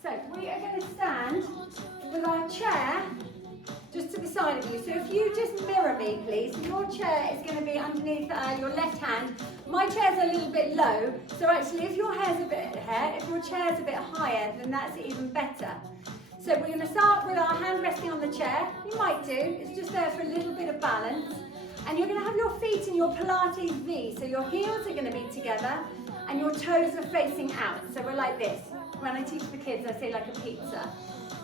So we are going to stand with our chair just to the side of you. So if you just mirror me, please. Your chair is going to be underneath your left hand. My chair's a little bit low, so actually if your chair's a bit higher, then that's even better. So we're going to start with our hand resting on the chair. You might do, it's just there for a little bit of balance. And you're going to have your feet in your Pilates V. So your heels are going to be together and your toes are facing out. So we're like this. When I teach the kids, I say like a pizza.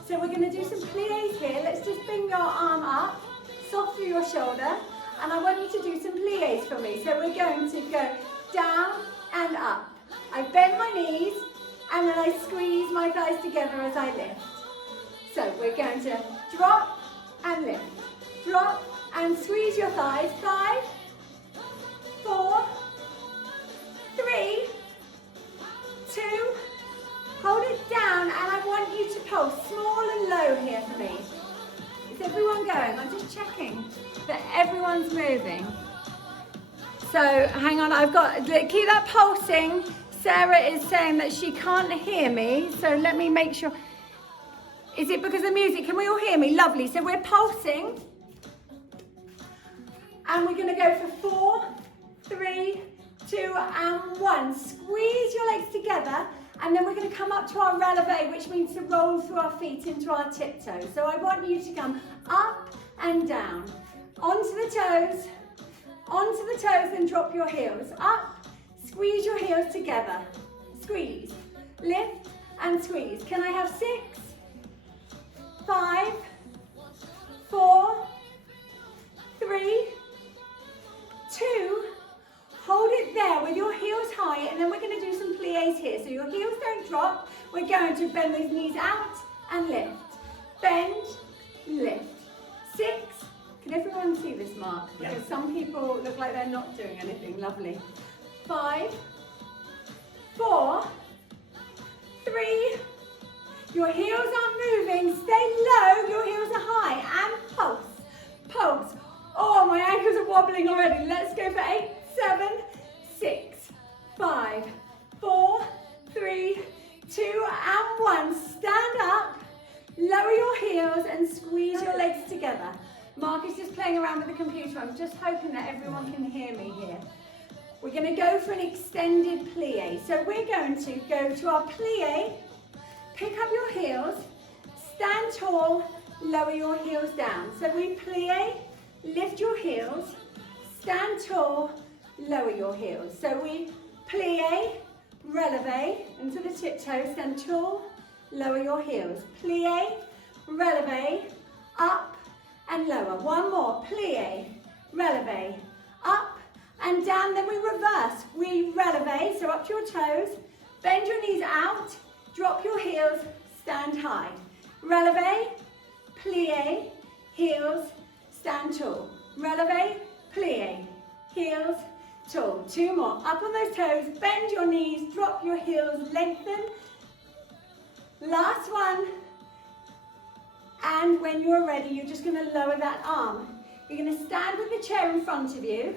So we're going to do some pliés here. Let's just bring your arm up, soft through your shoulder. And I want you to do some pliés for me. So we're going to go down and up. I bend my knees and then I squeeze my thighs together as I lift. So we're going to drop and lift. Drop and squeeze your thighs. 5, 4, 3, 2, hold it down, and I want you to pulse small and low here for me. Is everyone going? I'm just checking that everyone's moving. So hang on, keep that pulsing. Sarah is saying that she can't hear me, so let me make sure. Is it because of the music? Can we all hear me? Lovely. So we're pulsing. And we're going to go for 4, 3, 2, and 1. Squeeze your legs together. And then we're going to come up to our releve, which means to roll through our feet into our tiptoes. So I want you to come up and down. Onto the toes, then drop your heels. Up, squeeze your heels together. Squeeze, lift, and squeeze. Can I have 6, 5, 4, 3, 2, hold it there with your heels high, and then we're going to do some pliés here. So your heels don't drop. We're going to bend those knees out and lift. Bend, lift. 6. Can everyone see this, Mark? Because some people look like they're not doing anything. Lovely. 5, 4, 3. Your heels aren't moving. Stay low. Your heels are high. And pulse. Pulse. Oh, my ankles are wobbling already. Let's go for 8, 7, 6, 5, 4, 3, 2, and 1. Stand up, lower your heels, and squeeze your legs together. Mark is just playing around with the computer. I'm just hoping that everyone can hear me here. We're going to go for an extended plie. So we're going to go to our plie, pick up your heels, stand tall, lower your heels down. So we plie, lift your heels, stand tall, lower your heels. So we plie, releve into the tiptoes, stand tall, lower your heels. Plie, releve, up and lower. One more, plie, releve, up and down. Then we reverse. We releve, so up to your toes, bend your knees out, drop your heels, stand high. Releve, plie, heels, stand tall. Releve, plie, heels, tall. 2 more. Up on those toes, bend your knees, drop your heels, lengthen. Last one. And when you're ready, you're just going to lower that arm. You're going to stand with the chair in front of you.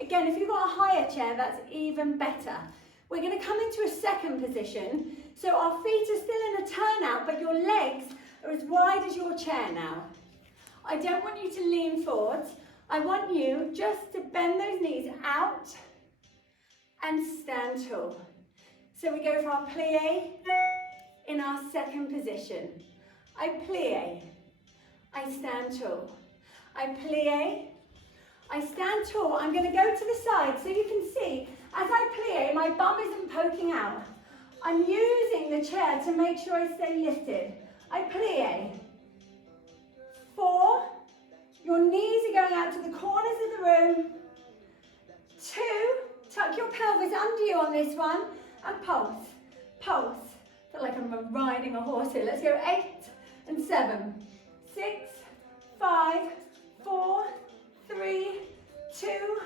Again, if you've got a higher chair, that's even better. We're going to come into a second position. So our feet are still in a turnout, but your legs are as wide as your chair now. I don't want you to lean forwards. I want you just to bend those knees out and stand tall. So we go for our plie in our second position. I plie, I stand tall. I plie, I stand tall. I'm going to go to the side so you can see, as I plie, my bum isn't poking out. I'm using the chair to make sure I stay lifted. I plie. 4, your knees are going out to the corners of the room. 2, tuck your pelvis under you on this one, and pulse, pulse. I feel like I'm riding a horse here. Let's go 8 and 7, 6, 5, 4, 3, 2,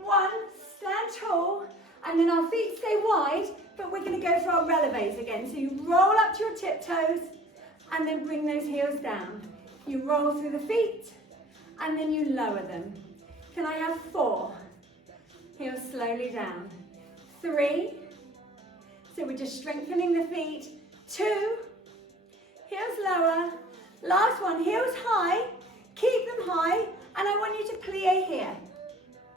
1. Stand tall, and then our feet stay wide, but we're going to go for our releves again. So you roll up to your tiptoes, and then bring those heels down. You roll through the feet, and then you lower them. Can I have 4? Heels slowly down. 3. So we're just strengthening the feet. 2. Last one, heels high, keep them high, and I want you to plie here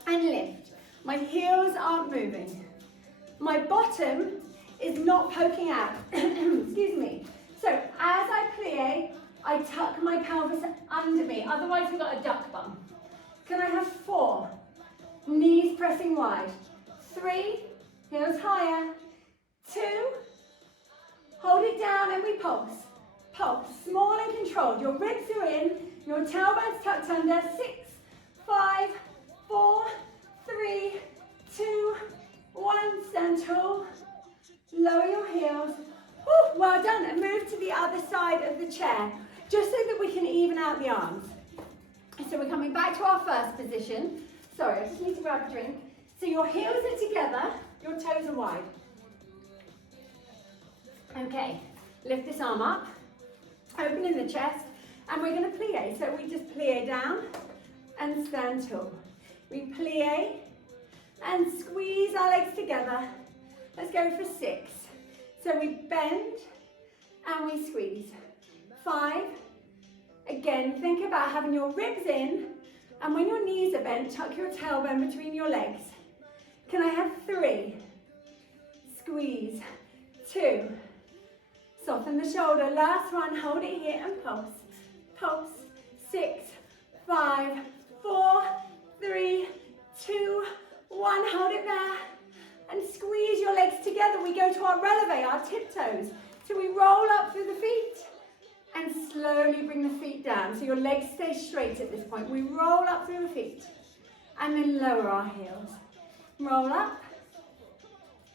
and lift. My heels aren't moving. My bottom is not poking out, excuse me. So as I plie, I tuck my pelvis under me, otherwise we've got a duck bum. Can I have 4? Knees pressing wide. 3, heels higher. 2, hold it down and we pulse. Pulse, small and controlled. Your ribs are in, your tailbone's tucked under. 6, 5, 4, 3, 2, 1. Stand tall. Lower your heels. Woo, well done. And move to the other side of the chair, just so that we can even out the arms. So we're coming back to our first position. Sorry, I just need to grab a drink. So your heels are together, your toes are wide. Okay, lift this arm up, open in the chest, and we're going to plie. So we just plie down and stand tall. We plie and squeeze our legs together. Let's go for 6. So we bend and we squeeze. 5. Again, think about having your ribs in, and when your knees are bent, tuck your tailbone between your legs. Can I have 3? Squeeze. 2. Soften the shoulder. Last one, hold it here and pulse. Pulse. 6, 5, 4, 3, 2, 1. Hold it there. And squeeze your legs together. We go to our releve, our tiptoes. So we roll up through the feet and slowly bring the feet down. So your legs stay straight at this point. We roll up through the feet and then lower our heels. Roll up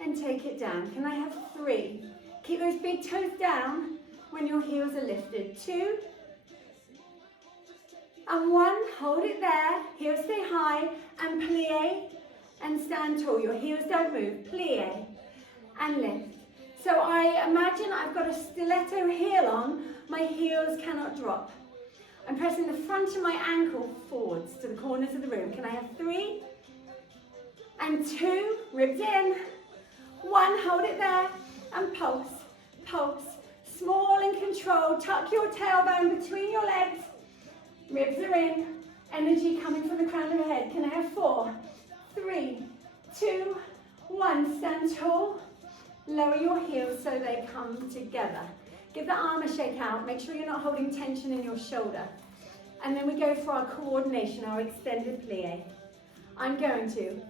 and take it down. Can I have 3? Keep those big toes down when your heels are lifted. 2 and 1. Hold it there. Heels stay high and plie and stand tall. Your heels don't move. Plie and lift. So I imagine I've got a stiletto heel on. My heels cannot drop. I'm pressing the front of my ankle forwards to the corners of the room. Can I have 3 and 2? Ribs in. 1. Hold it there and pulse. Pulse. Small and controlled. Tuck your tailbone between your legs. Ribs are in. Energy coming from the crown of your head. Can I have 4, 3, 2, 1. Stand tall. Lower your heels so they come together. Give the arm a shake out. Make sure you're not holding tension in your shoulder. And then we go for our coordination, our extended plie. I'm going to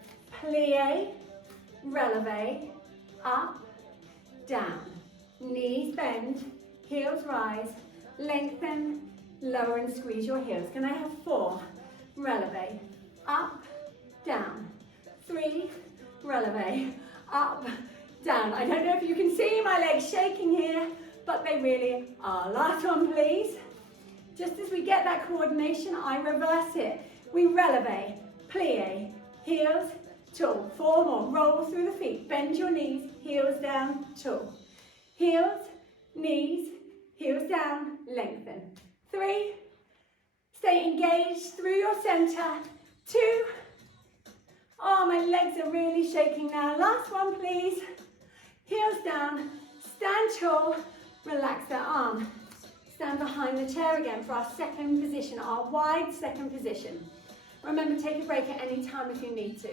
plie, releve, up, down. Knees bend, heels rise, lengthen, lower and squeeze your heels. Can I have 4? Releve, up, down. 3, releve, up, down. I don't know if you can see my legs shaking here, but they really are. Last one, please. Just as we get that coordination, I reverse it. We releve, plie, heels, tall. 4 more. Roll through the feet. Bend your knees, heels down, tall. Heels, knees, heels down, lengthen. 3, stay engaged through your center. 2, oh, my legs are really shaking now. Last one, please. Heels down, stand tall, relax that arm. Stand behind the chair again for our second position, our wide second position. Remember, take a break at any time if you need to.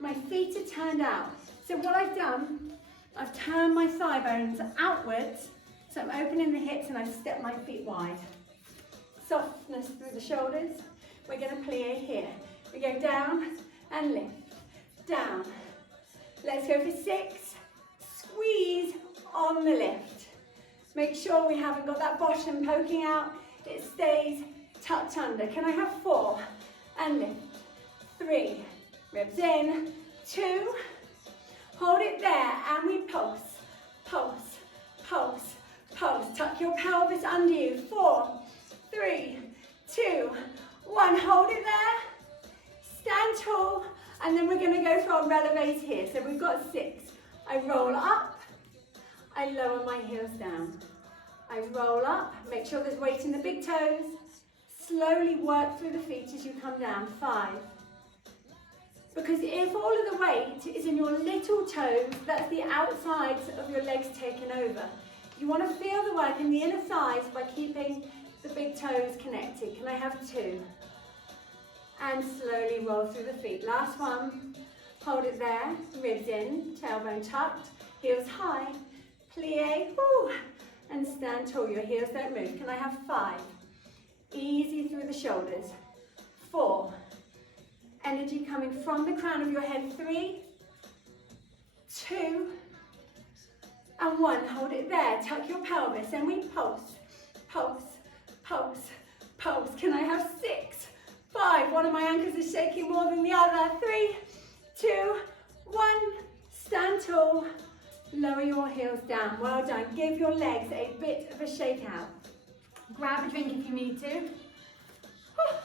My feet are turned out. So what I've done, I've turned my thigh bones outwards, so I'm opening the hips and I've stepped my feet wide. Softness through the shoulders. We're going to plie here. We go down and lift, down. Let's go for 6. Squeeze on the lift. Make sure we haven't got that bottom poking out. It stays tucked under. Can I have 4? And lift. 3. Ribs in. 2. Hold it there and we pulse. Pulse, pulse, pulse. Tuck your pelvis under you. 4, 3, 2, 1. Hold it there. Stand tall. And then we're going to go for our releves here. So we've got 6. I roll up. I lower my heels down. I roll up. Make sure there's weight in the big toes. Slowly work through the feet as you come down. 5. Because if all of the weight is in your little toes, that's the outsides of your legs taken over. You want to feel the work in the inner thighs by keeping the big toes connected. Can I have 2? And slowly roll through the feet. Last one. Hold it there. Ribs in, tailbone tucked, heels high. Plie, woo, and stand tall. Your heels don't move. Can I have 5? Easy through the shoulders. 4. Energy coming from the crown of your head. 3, 2, and 1. Hold it there. Tuck your pelvis. And we pulse, pulse, pulse, pulse. Can I have 6, 5? One of my ankles is shaking more than the other. 3, 2, 1. Stand tall. Lower your heels down. Well done. Give your legs a bit of a shake out. Grab a drink if you need to.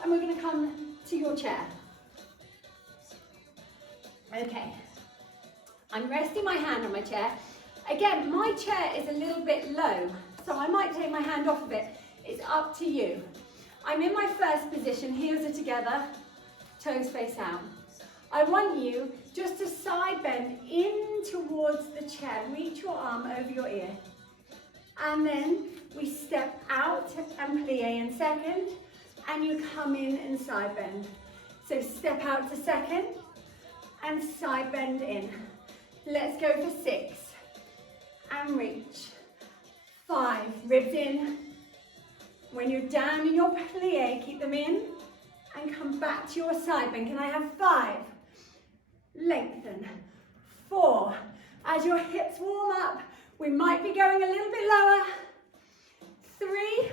And we're going to come to your chair. Okay. I'm resting my hand on my chair. Again, my chair is a little bit low, so I might take my hand off of it. It's up to you. I'm in my first position. Heels are together. Toes face out. I want you just to side bend in towards the chair. Reach your arm over your ear. And then we step out and plie in second. And you come in and side bend. So step out to second and side bend in. Let's go for 6. And reach. 5. Ribs in. When you're down in your plie, keep them in. And come back to your side bend. Can I have 5? Lengthen. 4. As your hips warm up, we might be going a little bit lower. 3.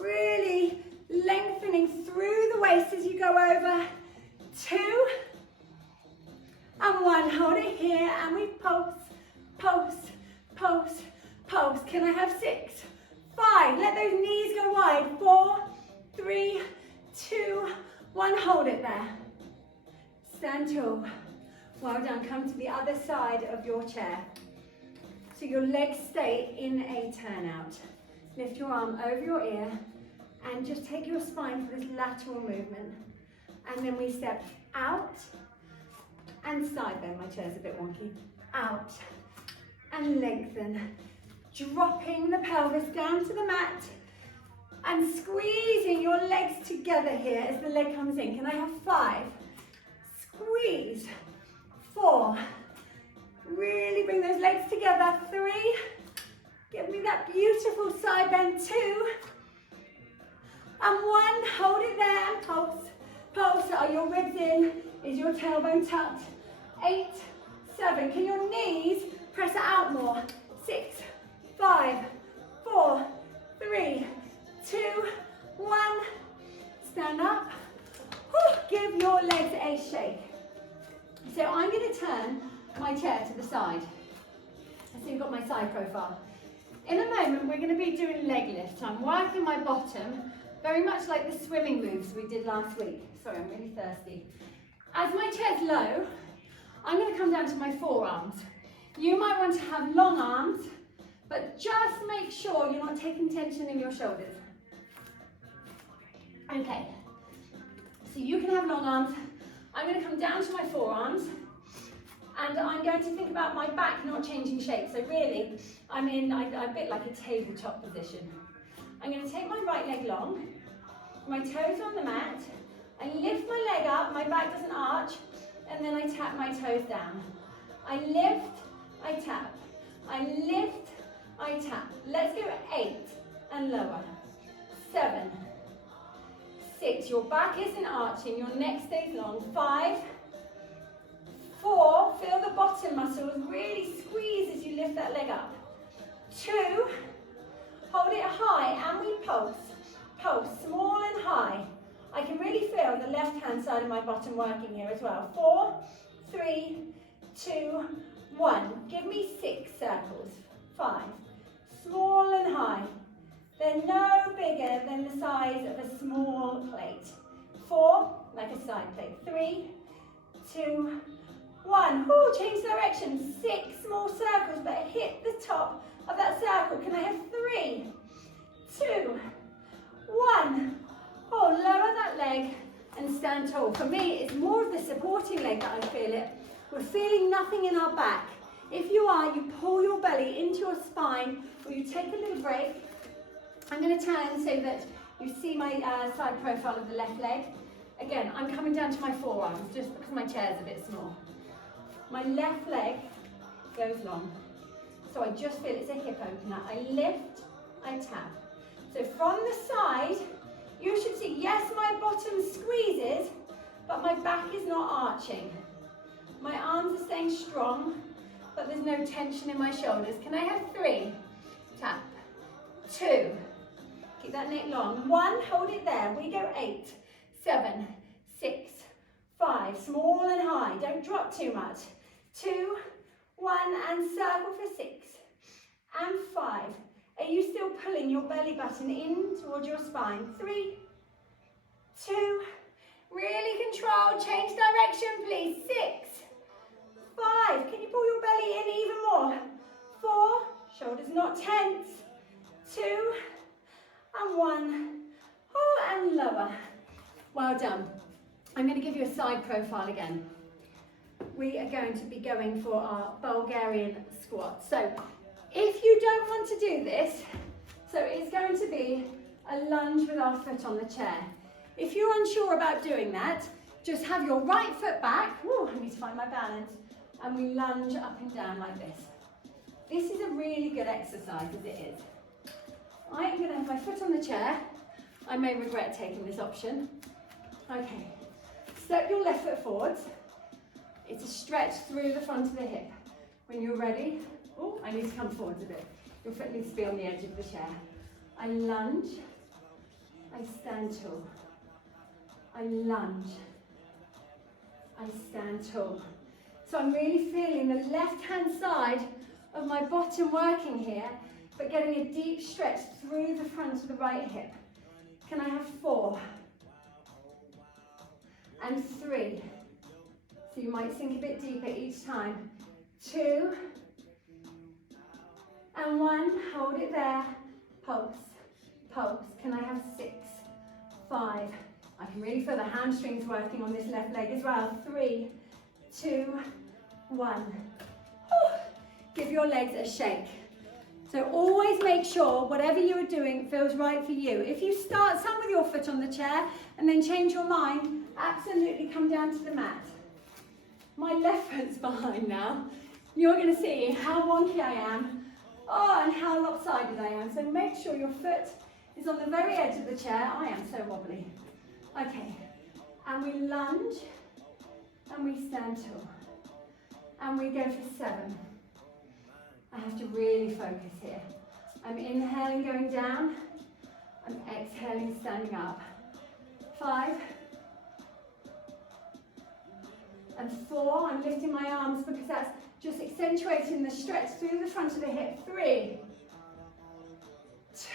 Really lengthening through the waist as you go over. 2. And 1. Hold it here and we pulse, pulse, pulse, pulse. Can I have 6? 5. Let those knees go wide. 4, 3, 2, 1. Hold it there. Stand tall. Well done. Come to the other side of your chair. So your legs stay in a turnout. Lift your arm over your ear and just take your spine for this lateral movement. And then we step out and side bend. My chair's a bit wonky. Out and lengthen. Dropping the pelvis down to the mat and squeezing your legs together here as the leg comes in. Can I have 5? Squeeze. 4. Really bring those legs together. 3. Give me that beautiful side bend. 2. And 1. Hold it there and pulse. Pulse. Are your ribs in? Is your tailbone tucked? 8, 7. Can your knees press it out more? 6, 5, 4, 3, 2, 1. Stand up. Give your legs a shake. So I'm going to turn my chair to the side. So you've got my side profile. In a moment, we're going to be doing leg lifts. I'm working my bottom, very much like the swimming moves we did last week. Sorry, I'm really thirsty. As my chair's low, I'm going to come down to my forearms. You might want to have long arms, but just make sure you're not taking tension in your shoulders. Okay, so you can have long arms. I'm going to come down to my forearms, and I'm going to think about my back not changing shape. So really, I'm in a bit like a tabletop position. I'm going to take my right leg long, my toes on the mat, I lift my leg up, my back doesn't arch, and then I tap my toes down. I lift, I tap. I lift, I tap. Let's go 8 and lower. 7, 6. Your back isn't arching, your neck stays long. 5, 4. Feel the bottom muscles really squeeze as you lift that leg up. 2. Hold it high and we pulse. Pulse, small and high. I can really feel the left-hand side of my bottom working here as well. 4, 3, 2, 1. Give me 6 circles. 5. Small and high. They're no bigger than the size of a small plate. 4, like a side plate. 3, 2, 1. Ooh, change direction. 6 small circles, but hit the top of that circle. Can I have 3, 2, 1. Oh, lower that leg and stand tall. For me, it's more of the supporting leg that I feel it. We're feeling nothing in our back. If you are, you pull your belly into your spine, or you take a little break, I'm going to turn so that you see my side profile of the left leg. Again, I'm coming down to my forearms just because my chair's a bit small. My left leg goes long. So I just feel it's a hip opener. I lift, I tap. So from the side, you should see, yes, my bottom squeezes, but my back is not arching. My arms are staying strong, but there's no tension in my shoulders. Can I have 3? Tap. 2. Keep that neck long. 1, hold it there. We go 8, 7, 6, 5. Small and high. Don't drop too much. 2, 1, and circle for 6. And 5. Are you still pulling your belly button in towards your spine? 3, 2. Really control. Change direction, please. 6, 5. Can you pull your belly in even more? 4. Shoulders not tense. 2, and 1. Oh, and lower. Well done. I'm going to give you a side profile again. We are going to be going for our Bulgarian squat. So if you don't want to do this, so it's going to be a lunge with our foot on the chair. If you're unsure about doing that, just have your right foot back. Woo, I need to find my balance. And we lunge up and down like this. This is a really good exercise as it is. I'm going to have my foot on the chair. I may regret taking this option. Okay, step your left foot forwards. It's a stretch through the front of the hip. When you're ready, oh, I need to come forwards a bit. Your foot needs to be on the edge of the chair. I lunge, I stand tall. I lunge, I stand tall. So I'm really feeling the left-hand side of my bottom working here, but getting a deep stretch through the front of the right hip. Can I have 4? And 3. So you might sink a bit deeper each time. 2. And 1. Hold it there. Pulse. Pulse. Can I have 6? 5. I can really feel the hamstrings working on this left leg as well. 3, 2, 1. Give your legs a shake. So always make sure whatever you are doing feels right for you. If you start some with your foot on the chair and then change your mind, absolutely come down to the mat. My left foot's behind now. You're going to see how wonky I am, and how lopsided I am. So make sure your foot is on the very edge of the chair. I am so wobbly. Okay, and we lunge, and we stand tall. And we go for 7. I have to really focus here. I'm inhaling, going down. I'm exhaling, standing up. 5. And 4. I'm lifting my arms because that's just accentuating the stretch through the front of the hip. 3,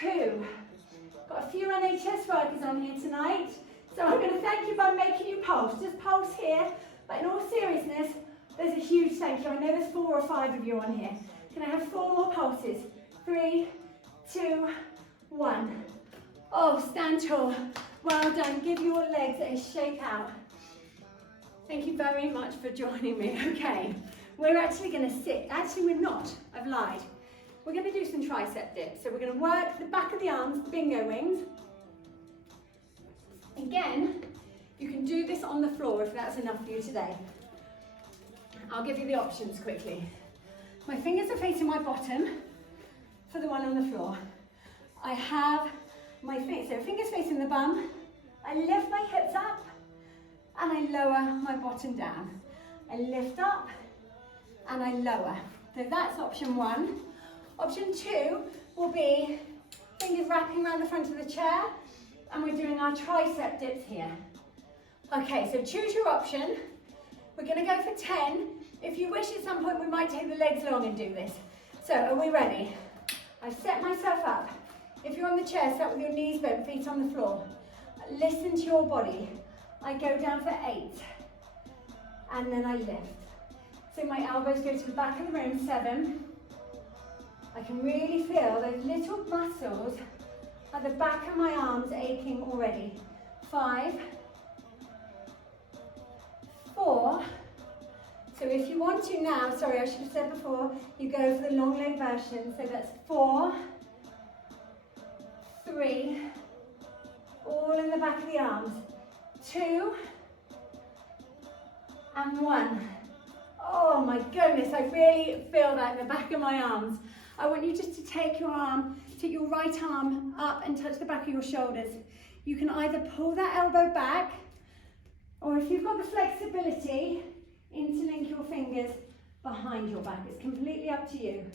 2. Got a few NHS workers on here tonight. So I'm going to thank you by making you pulse. Just pulse here. But in all seriousness, there's a huge thank you. I know there's 4 or 5 of you on here. Can I have 4 more pulses? 3, 2, 1. Oh, stand tall. Well done. Give your legs a shake out. Thank you very much for joining me. Okay, we're actually going to sit. Actually, we're not. I've lied. We're going to do some tricep dips. So we're going to work the back of the arms, bingo wings. Again, you can do this on the floor if that's enough for you today. I'll give you the options quickly. My fingers are facing my bottom for the one on the floor. I have my fingers facing the bum. I lift my hips up and I lower my bottom down. I lift up and I lower. So that's option 1. Option 2 will be fingers wrapping around the front of the chair and we're doing our tricep dips here. Okay, so choose your option. We're going to go for 10. If you wish at some point we might take the legs long and do this. So are we ready? I've set myself up. If you're on the chair, start with your knees bent, feet on the floor. Listen to your body. I go down for 8 and then I lift. So my elbows go to the back of the room. 7. I can really feel those little muscles at the back of my arms aching already. 5, 4. So if you want to now, sorry I should have said before, you go for the long leg version. So that's 4, 3, all in the back of the arms, 2, and 1. Oh my goodness, I really feel that in the back of my arms. I want you just to take your right arm up and touch the back of your shoulders. You can either pull that elbow back, or if you've got the flexibility, interlink your fingers behind your back. It's completely up to you.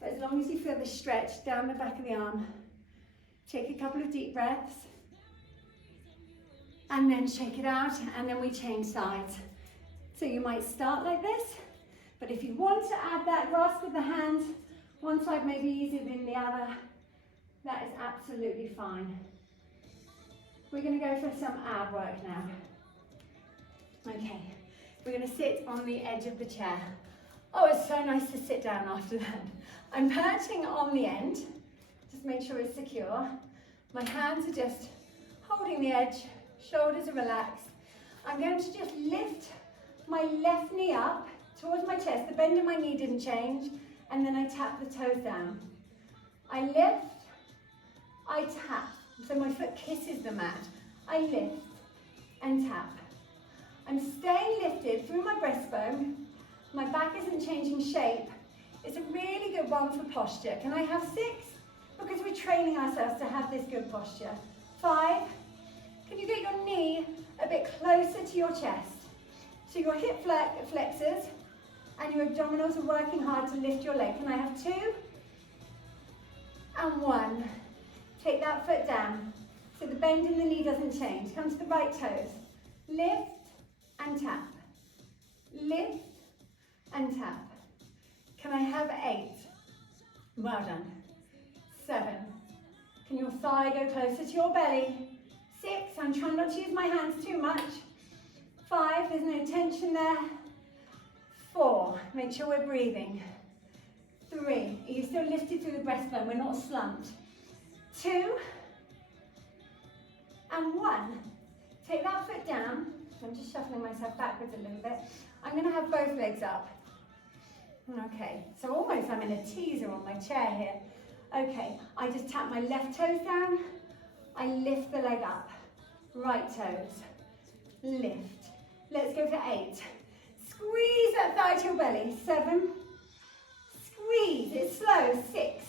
But as long as you feel the stretch down the back of the arm, take a couple of deep breaths, and then shake it out, and then we change sides. So you might start like this, but if you want to add that grasp with the hands, one side may be easier than the other, that is absolutely fine. We're going to go for some ab work now. Okay, we're going to sit on the edge of the chair. Oh, it's so nice to sit down after that. I'm perching on the end, just make sure it's secure. My hands are just holding the edge, shoulders are relaxed. I'm going to just lift my left knee up towards my chest, the bend in my knee didn't change, and then I tap the toes down. I lift, I tap, so my foot kisses the mat. I lift and tap. I'm staying lifted through my breastbone. My back isn't changing shape. It's a really good one for posture. Can I have 6? Because we're training ourselves to have this good posture. 5. Can you get your knee a bit closer to your chest? So your hip flexors and your abdominals are working hard to lift your leg. Can I have 2? And 1. Take that foot down. So the bend in the knee doesn't change. Come to the right toes. Lift and tap. Lift and tap. Can I have 8? Well done. 7. Can your thigh go closer to your belly? 6. I'm trying not to use my hands too much. 5. There's no tension there. 4. Make sure we're breathing. 3. Are you still lifted through the breastbone? We're not slumped. 2. And 1. Take that foot down. I'm just shuffling myself backwards a little bit. I'm going to have both legs up. Okay, so almost I'm in a teaser on my chair here. Okay, I just tap my left toes down. I lift the leg up. Right toes. Lift. Let's go for 8. Squeeze that thigh to your belly. 7. Squeeze. It's slow. 6.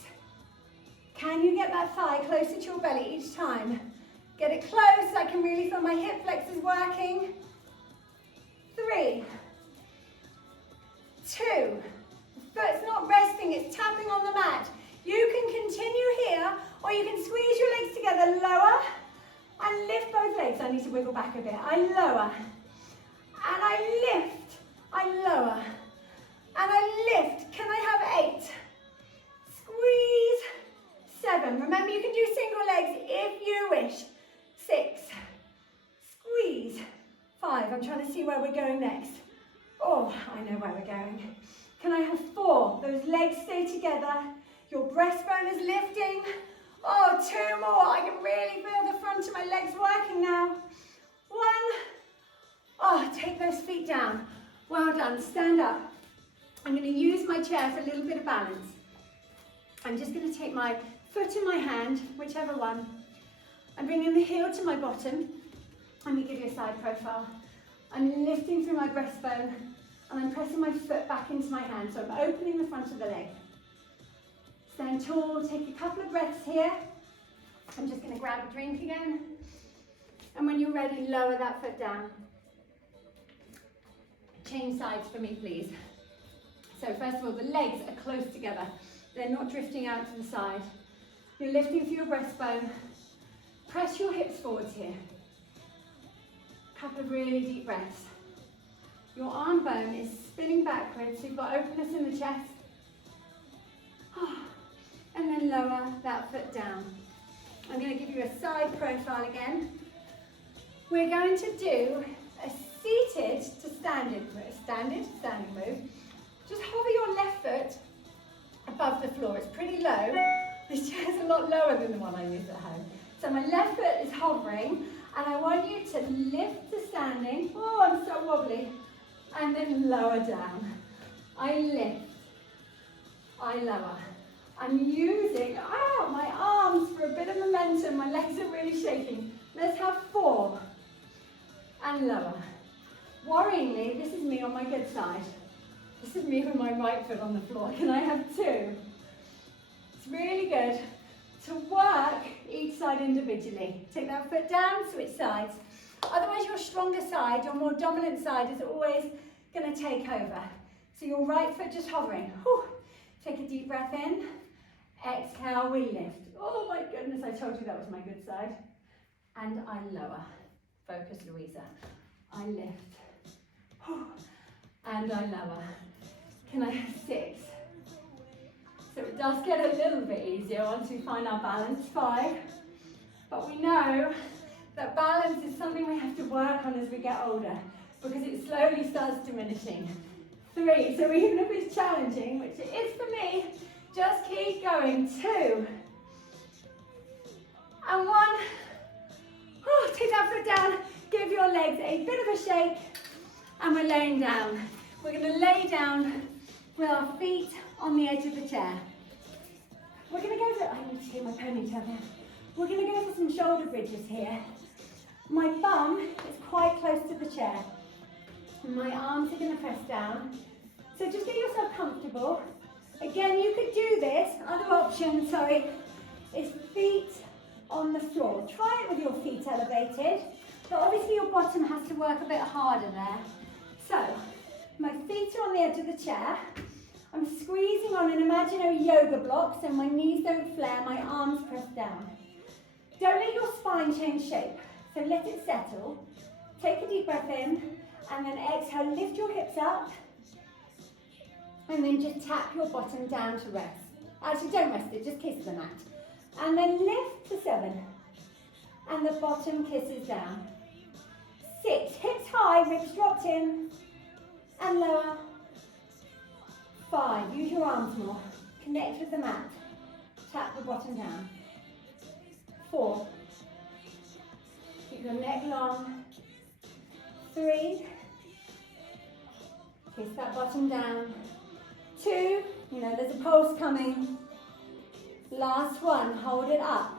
Can you get that thigh closer to your belly each time? Get it close. I can really feel my hip flexors working. 3. 2. The foot's not resting. It's tapping on the mat. You can continue here, or you can squeeze your legs together, lower, and lift both legs. I need to wiggle back a bit. I lower, and I lift. I lower, and I lift. Can I have 8? Squeeze. 7. Remember, you can do single legs if you wish. 6. Squeeze. 5. I'm trying to see where we're going next. Oh, I know where we're going. Can I have 4? Those legs stay together. Your breastbone is lifting. Oh, 2 more. I can really feel the front of my legs working now. 1. Oh, take those feet down. Well done. Stand up. I'm going to use my chair for a little bit of balance. I'm just going to take my foot in my hand, whichever one. I'm bringing the heel to my bottom. Let me give you a side profile. I'm lifting through my breastbone and I'm pressing my foot back into my hand. So I'm opening the front of the leg. Stand tall, take a couple of breaths here. I'm just going to grab a drink again. And when you're ready, lower that foot down. Change sides for me, please. So first of all, the legs are close together. They're not drifting out to the side. You're lifting through your breastbone. Press your hips forwards here. Couple of really deep breaths. Your arm bone is spinning backwards, so you've got openness in the chest. And then lower that foot down. I'm going to give you a side profile again. We're going to do a seated to standing move. Just hover your left foot above the floor. It's pretty low. This chair is a lot lower than the one I use at home. So my left foot is hovering, and I want you to lift to standing. Oh, I'm so wobbly. And then lower down. I lift. I lower. I'm using my arms for a bit of my good side. This is me with my right foot on the floor. Can I have 2? It's really good to work each side individually. Take that foot down, switch sides. Otherwise your stronger side, your more dominant side is always going to take over. So your right foot just hovering. Whew. Take a deep breath in. Exhale, we lift. Oh my goodness, I told you that was my good side. And I lower. Focus, Louisa. I lift. Whew. And I lower. Can I have 6? So it does get a little bit easier once we find our balance. 5. But we know that balance is something we have to work on as we get older because it slowly starts diminishing. 3. So even if it's challenging, which it is for me, just keep going. 2. And 1. Oh, take that foot down. Give your legs a bit of a shake. And we're laying down. We're going to lay down with our feet on the edge of the chair. We're going to go for, I need to get my ponytail down. We're going to go for some shoulder bridges here. My bum is quite close to the chair. And my arms are going to press down. So just get yourself comfortable. Again, you could do this. Other option, is feet on the floor. Try it with your feet elevated. But obviously your bottom has to work a bit harder there. So, my feet are on the edge of the chair. I'm squeezing on an imaginary yoga block so my knees don't flare, my arms press down. Don't let your spine change shape, so let it settle. Take a deep breath in, and then exhale, lift your hips up, and then just tap your bottom down to rest. Actually, don't rest it, just kiss the mat. And then lift to 7, and the bottom kisses down. 6, hips high, ribs dropped in, and lower. 5, use your arms more. Connect with the mat. Tap the bottom down. 4, keep your neck long. 3, kiss that bottom down. 2, there's a pulse coming. Last 1, hold it up.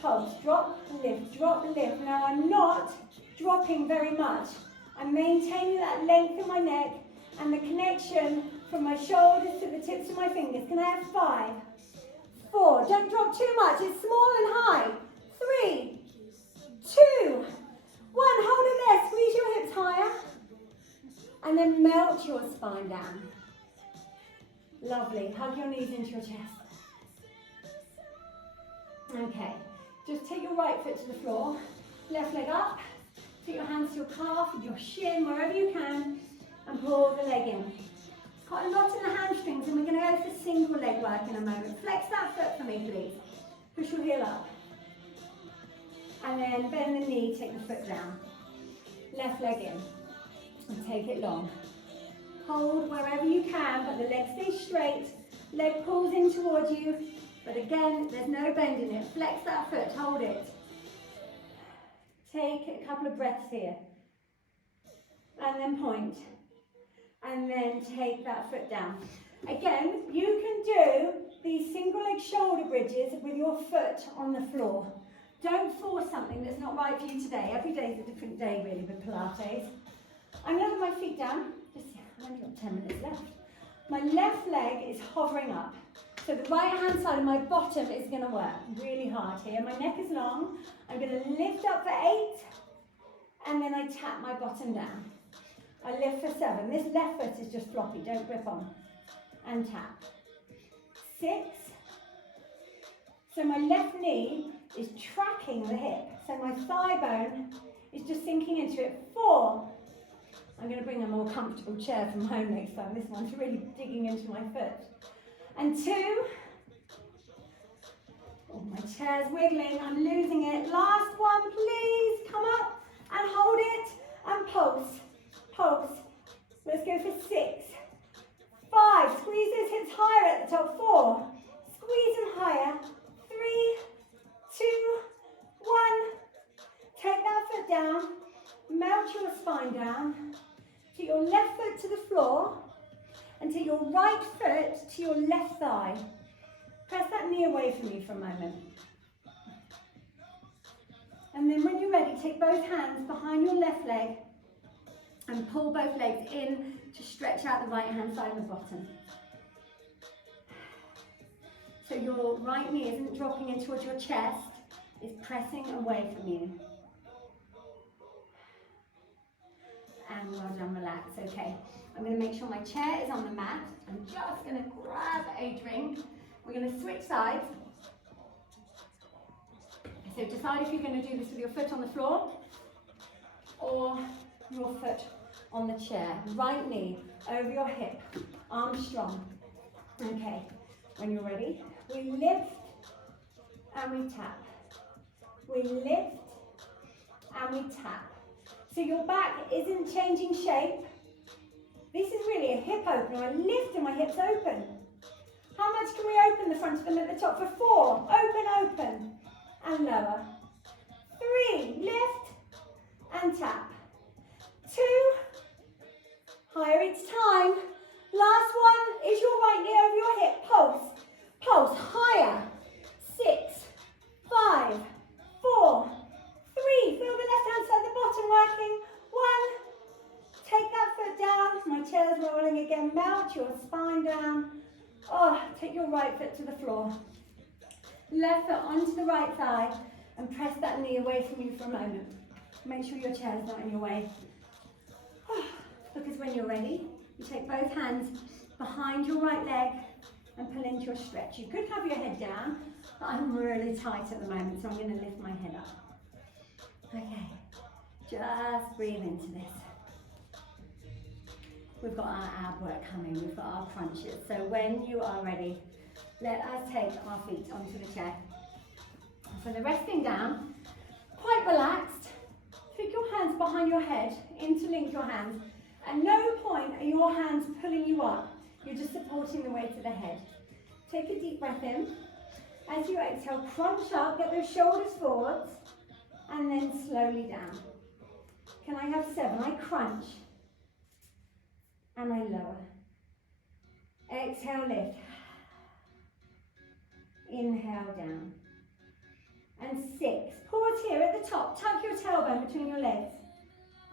Pulse, drop, lift, drop, lift. Now I'm not dropping very much. I'm maintaining that length in my neck and the connection from my shoulders to the tips of my fingers. Can I have 5? 4, don't drop too much, it's small and high. 3, 2, 1, hold it there, squeeze your hips higher. And then melt your spine down. Lovely, hug your knees into your chest. Okay, just take your right foot to the floor, left leg up, take your hands to your calf, your shin, wherever you can, and pull the leg in. Quite a lot in the hamstrings, and we're going to go for single leg work in a moment. Flex that foot for me, please. Push your heel up. And then bend the knee, take the foot down. Left leg in, and take it long. Hold wherever you can, but the leg stays straight. Leg pulls in towards you, but again, there's no bend in it. Flex that foot, hold it. Take a couple of breaths here. And then point. And then take that foot down. Again, you can do these single leg shoulder bridges with your foot on the floor. Don't force something that's not right for you today. Every day is a different day really with Pilates. I'm going to have my feet down. I've only got 10 minutes left. My left leg is hovering up. So the right hand side of my bottom is going to work really hard here. My neck is long. I'm going to lift up for 8. And then I tap my bottom down. I lift for 7. This left foot is just floppy, don't grip on. And tap. 6. So my left knee is tracking the hip. So my thigh bone is just sinking into it. 4. I'm going to bring a more comfortable chair from home next time. This one's really digging into my foot. And 2. Oh, my chair's wiggling. I'm losing it. Last one, please. Come up and hold it and pulse. Pulse. Let's go for 6. 5. Squeeze those hips higher at the top. 4. Squeeze them higher. 3, 2, 1. Take that foot down. Melt your spine down. Take your left foot to the floor. And take your right foot to your left thigh. Press that knee away from you for a moment. And then when you're ready, take both hands behind your left leg And pull both legs in to stretch out the right hand side of the bottom. So your right knee isn't dropping in towards your chest, it's pressing away from you. And well done, relax, okay. I'm going to make sure my chair is on the mat. I'm just going to grab a drink. We're going to switch sides. So decide if you're going to do this with your foot on the floor or your foot on the chair. Right knee over your hip, arms strong. Okay, when you're ready, we lift and we tap. We lift and we tap. So your back isn't changing shape. This is really a hip opener. I lift and my hips open. How much can we open the front of them at the top? For 4, open, open, and lower. 3, lift and tap. 2, higher each time. Last one is your right knee over your hip. Pulse, pulse, higher. 6, 5, 4, 3. Feel the left hand side of the bottom working. 1. Take that foot down. My chair's rolling again. Melt your spine down. Oh, take your right foot to the floor. Left foot onto the right thigh and press that knee away from you for a moment. Make sure your chair is not in your way. Because when you're ready, you take both hands behind your right leg and pull into your stretch. You could have your head down, but I'm really tight at the moment, so I'm going to lift my head up. Okay, just breathe into this. We've got our ab work coming, we've got our crunches. So when you are ready, let us take our feet onto the chair. So they're resting down, quite relaxed. Take your hands behind your head, interlink your hands. At no point are your hands pulling you up. You're just supporting the weight of the head. Take a deep breath in. As you exhale, crunch up, get those shoulders forwards, and then slowly down. Can I have 7? I crunch, and I lower. Exhale, lift. Inhale, down. And 6. Pause here at the top. Tuck your tailbone between your legs,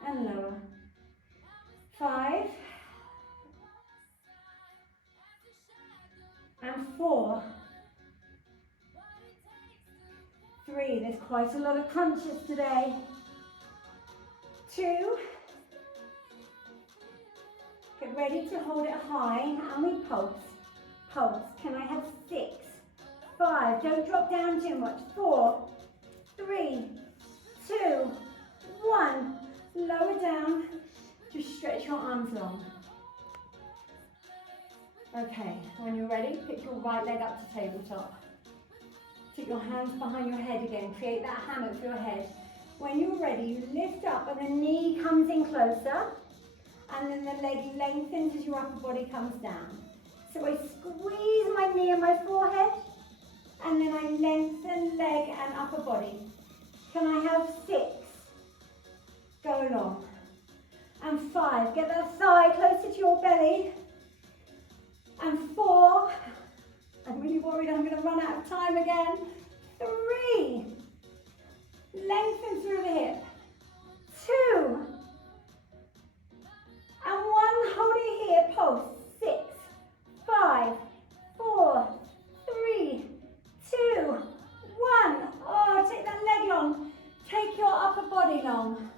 and lower. 5. And 4. 3. There's quite a lot of crunches today. 2. Get ready to hold it high, and we pulse. Pulse. Can I have 6? 5. Don't drop down too much. 4, 3, 2, 1. Lower down. Just stretch your arms long. Okay, when you're ready, pick your right leg up to tabletop. Take your hands behind your head again. Create that hammock for your head. When you're ready, you lift up and the knee comes in closer. And then the leg lengthens as your upper body comes down. So I squeeze my knee and my forehead. And then I lengthen leg and upper body. Can I have 6? Go long. And 5, get that thigh closer to your belly. And 4, I'm really worried I'm going to run out of time again. 3, lengthen through the hip. 2, and 1, hold it here, pulse. 6, 5, 4, 3, 2, 1. Oh, take that leg long. Take your upper body long.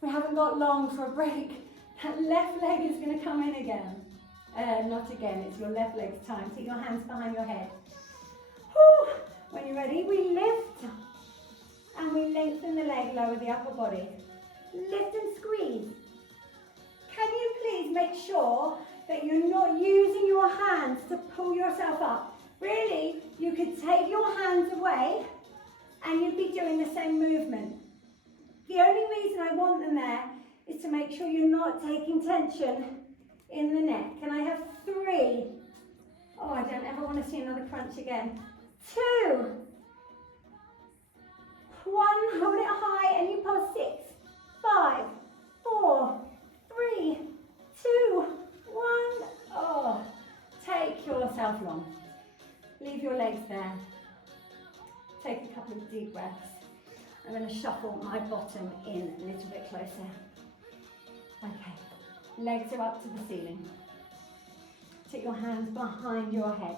We haven't got long for a break. That left leg is going to come in again. Not again, it's your left leg's time. Take your hands behind your head. Whew. When you're ready, we lift and we lengthen the leg, lower the upper body. Lift and squeeze. Can you please make sure that you're not using your hands to pull yourself up? Really, you could take your hands away and you'd be doing the same movement. The only reason I want them there is to make sure you're not taking tension in the neck. Can I have 3? Oh, I don't ever want to see another crunch again. 2, 1, hold it high and you pulse. 6, 5, 4, 3, 2, 1. Oh, take yourself long. Leave your legs there. Take a couple of deep breaths. I'm going to shuffle my bottom in a little bit closer. Okay, legs are up to the ceiling. Take your hands behind your head.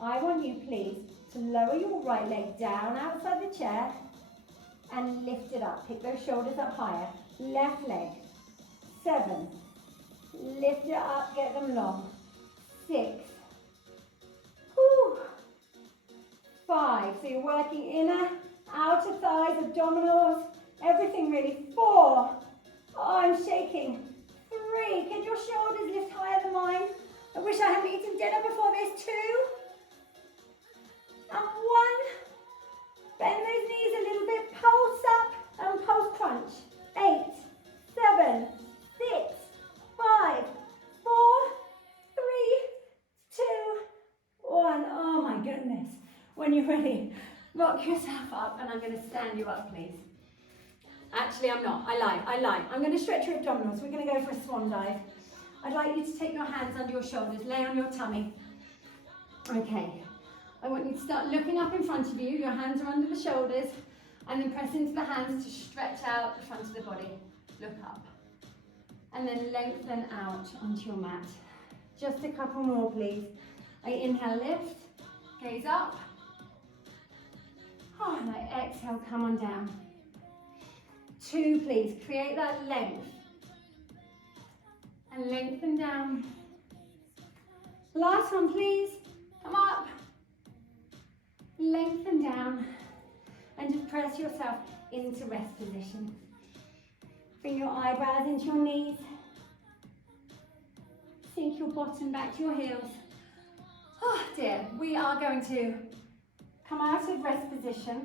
I want you, please, to lower your right leg down outside the chair and lift it up. Pick those shoulders up higher. Left leg. 7. Lift it up, get them long. 6. Whew. 5. So you're working inner, outer thighs, abdominals, everything really. 4. Oh, I'm shaking. 3. Can your shoulders lift higher than mine? I wish I hadn't eaten dinner before this. 2. And 1. Bend those knees a little bit. Pulse up and pulse crunch. 8, 7, 6, 5, 4, 3, 2, 1. Oh my goodness. When you're ready, rock yourself up, and I'm going to stand you up, please. Actually, I'm not. I lie. I'm going to stretch your abdominals. We're going to go for a swan dive. I'd like you to take your hands under your shoulders, lay on your tummy. Okay. I want you to start looking up in front of you. Your hands are under the shoulders, and then press into the hands to stretch out the front of the body. Look up. And then lengthen out onto your mat. Just a couple more, please. I inhale, lift, gaze up. Oh, and I exhale, come on down. 2, please. Create that length. And lengthen down. Last one, please. Come up. Lengthen down. And just press yourself into rest position. Bring your eyebrows into your knees. Sink your bottom back to your heels. Oh dear, we are going to come out of rest position,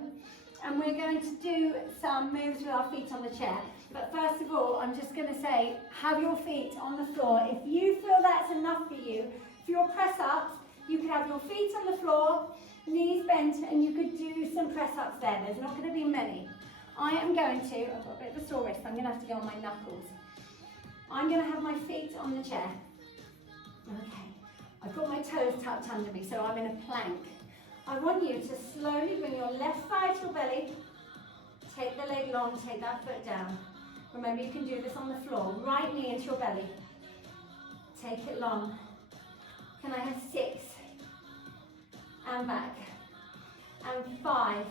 and we're going to do some moves with our feet on the chair. But first of all, I'm just going to say, have your feet on the floor. If you feel that's enough for you, for your press-ups, you could have your feet on the floor, knees bent, and you could do some press-ups there. There's not going to be many. I am going to, I've got a bit of a sore wrist, so I'm going to have to go on my knuckles. I'm going to have my feet on the chair. Okay, I've got my toes tucked under me, so I'm in a plank. I want you to slowly bring your left thigh to your belly, take the leg long, take that foot down. Remember, you can do this on the floor. Right knee into your belly. Take it long. Can I have 6? And back. And 5.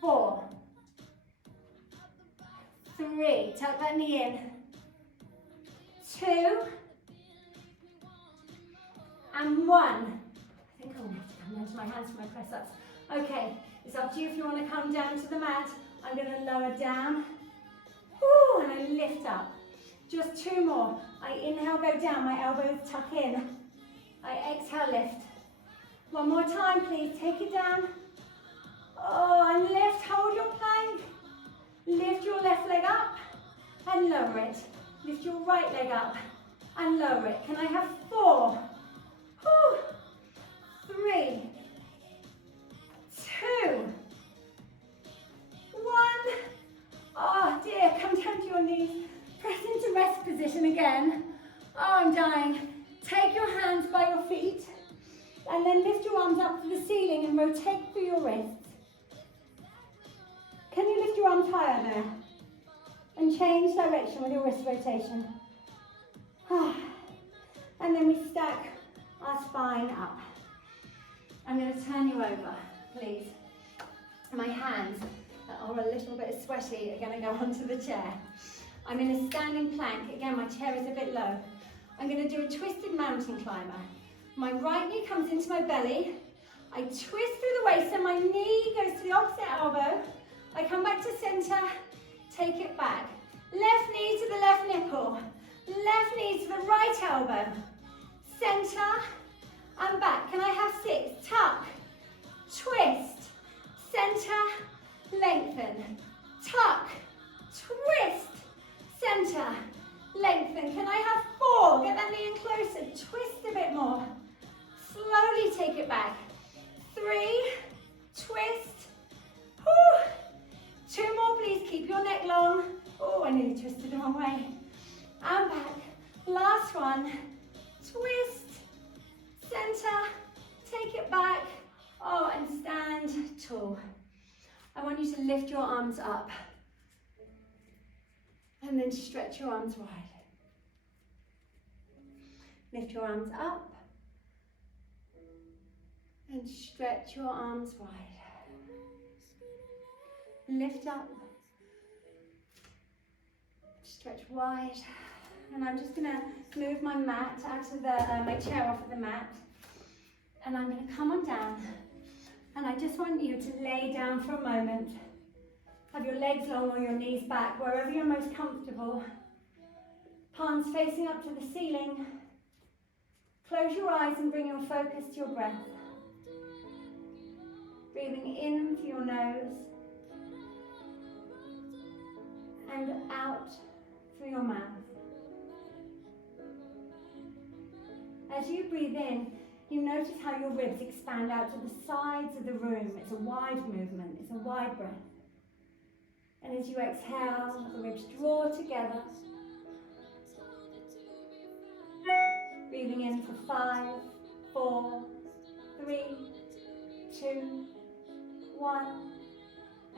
4. 3. Tuck that knee in. 2. And 1. I think I'm going to have to come down to my hands for my press-ups. Okay, it's up to you if you want to come down to the mat. I'm going to lower down. Woo, and I lift up. Just 2 more. I inhale, go down. My elbows tuck in. I exhale, lift. 1 more time, please. Take it down. Oh, and lift. Hold your plank. Lift your left leg up and lower it. Lift your right leg up and lower it. Can I have 4? 3, 2, 1. Oh dear, come down to your knees. Press into rest position again. Oh, I'm dying. Take your hands by your feet and then lift your arms up to the ceiling and rotate through your wrists. Can you lift your arms higher there? And change direction with your wrist rotation. And then we stack our spine up. I'm going to turn you over, please. My hands that are a little bit sweaty are going to go onto the chair. I'm in a standing plank. Again, my chair is a bit low. I'm going to do a twisted mountain climber. My right knee comes into my belly. I twist through the waist and my knee goes to the opposite elbow. I come back to center, take it back. Left knee to the left nipple. Left knee to the right elbow. Center and back. Can I have 6? Tuck, twist, center, lengthen. Tuck, twist, center, lengthen. Can I have 4? Get that knee in closer. Twist a bit more. Slowly take it back. 3, twist. Whew. 2 more, please. Keep your neck long. Oh, I nearly twisted the wrong way. And back. Last one. Twist. Center. Take it back. Oh, and stand tall. I want you to lift your arms up. And then stretch your arms wide. Lift your arms up. And stretch your arms wide. Lift up. Stretch wide. And I'm just going to move my mat out of the, my chair off of the mat. And I'm going to come on down. And I just want you to lay down for a moment. Have your legs long or your knees back, wherever you're most comfortable. Palms facing up to the ceiling. Close your eyes and bring your focus to your breath. Breathing in through your nose and out through your mouth. As you breathe in, you notice how your ribs expand out to the sides of the room. It's a wide movement, it's a wide breath. And as you exhale, the ribs draw together. Breathing in for 5, 4, 3, 2, 1,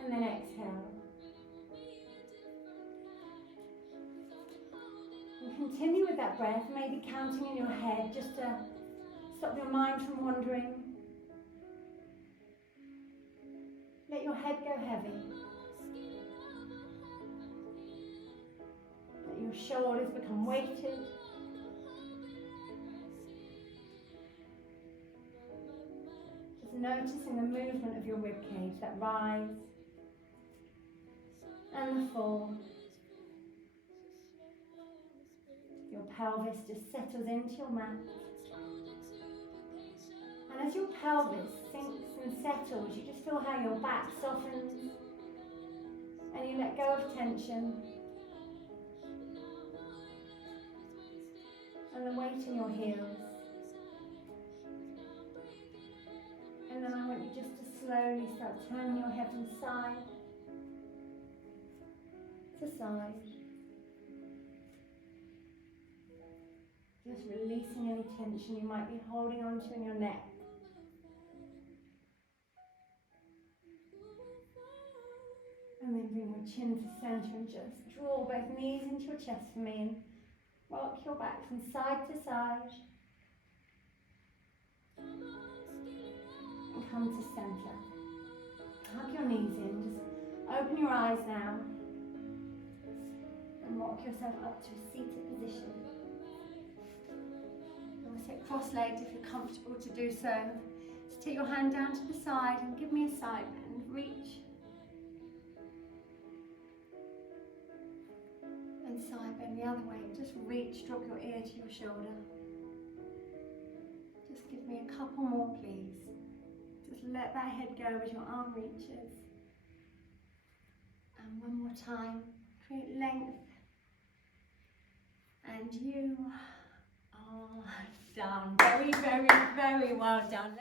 and then exhale. And continue with that breath, maybe counting in your head just to stop your mind from wandering. Let your head go heavy. Let your shoulders become weighted. Just noticing the movement of your ribcage, that rise and the fall. Your pelvis just settles into your mat. And as your pelvis sinks and settles, you just feel how your back softens and you let go of tension. And the weight in your heels. And then I want you just to slowly start turning your head from side to side. Just releasing any tension you might be holding onto in your neck. And then bring your chin to center and just draw both knees into your chest for me and rock your back from side to side. And come to center. Hug your knees in, just open your eyes now. And rock yourself up to a seated position. Sit cross-legged if you're comfortable to do so. Just take your hand down to the side and give me a side bend. Reach. And side bend the other way. Just reach, drop your ear to your shoulder. Just give me a couple more, please. Just let that head go as your arm reaches. And one more time. Create length. And you are done. Very, very, very well done.